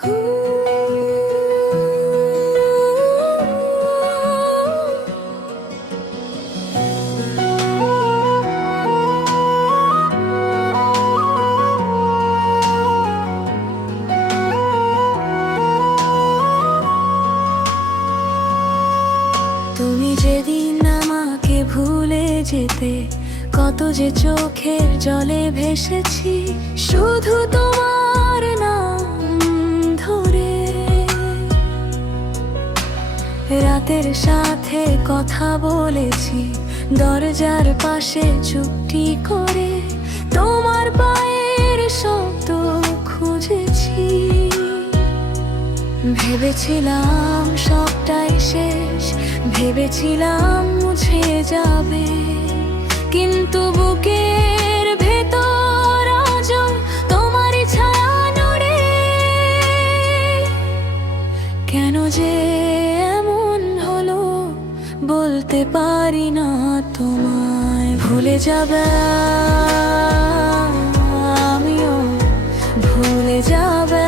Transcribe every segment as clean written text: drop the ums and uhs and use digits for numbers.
তুমি যেদিন আমাকে ভুলে যেতে, কত যে চোখের জলে ভেসেছি শুধু তোমার নাম ধরে। রাতের সাথে কথা বলেছি দরজার পাশে চুপটি করে, তোমার পায়ের শব্দ খুঁজেছি। ভেবেছিলাম সবটাই শেষ, ভেবেছিলাম মুছে যাবে, কিন্তু বুকের ভেতর আজও তোমারই ছায়া নড়ে। কেন যে এমন হলো বলতে পারি না তোমায়। ভুলে যাবে আমিও, ভুলে যাবে,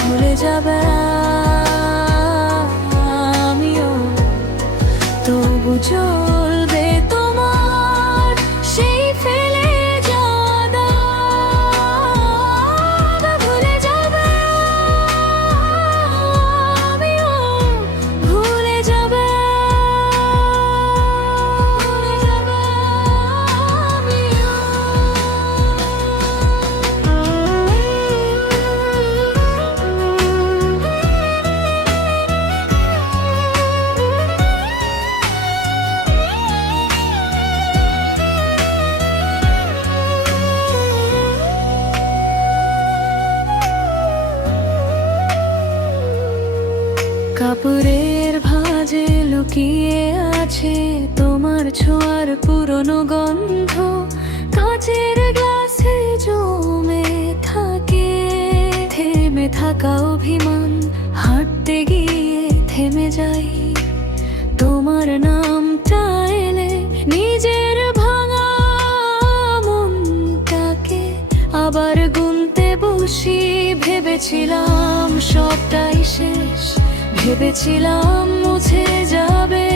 ভুলে যাবে আমিও, তবু চলবে তোমার সেই ফেলে যাওয়া দাগ। ভুলে যাবে আমিও, ভুলে যাবে, ভুলে যাবে আমিও। কাপড়ের ভাঁজে লুকিয়ে আছে তোমার ছোঁয়ার পুরনো গন্ধ, কাচের গ্লাসে জমে থাকে থেমে থাকা অভিমান। হাঁটতে গিয়ে থেমে যাই তোমার নামটা এলে, নিজের ভাঙা মনটাকে আবার গুনতে বসি। ভেবেছিলাম সবটাই শেষ, ভেবেছিলাম মুছে যাবে,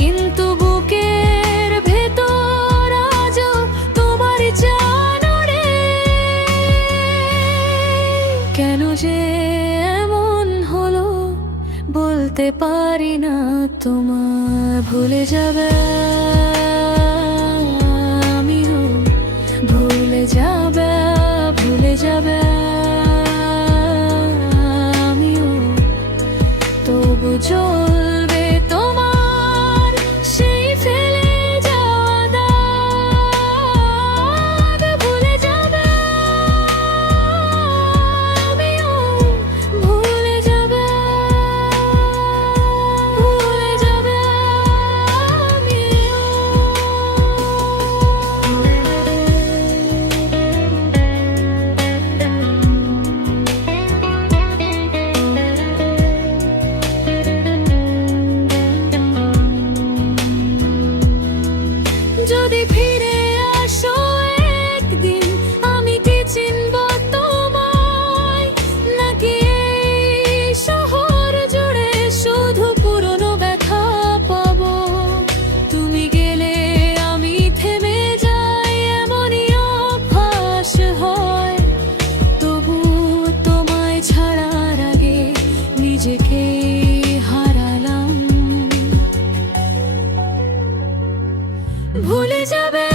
কিন্তু বুকের ভেতর আজও তোমার জানরে। কেন যে এমন হলো বলতে পারি না তোমায়। ভুলে যাবে আমিও, ভুলে যাবে, ভুলে যাবে আমিও, তবু চলবে তোমার সেই ফেলে যাওয়া দাগ। ভুলে যাবে আমিও, ভুলে যাবে, ভুলে যাবে আমিও। যদি ফিরে আসো একদিন, আমি কি চিনব তোমায়? নাকি এই শহর জুড়ে শুধু পুরনো ব্যথা পাবো? তুমি গেলে আমি থেমে যাই, এমনই অভ্যাস হয়। তবু তোমায় ছাড়ার আগে নিজেকে হারালাম। ভুলে যাবে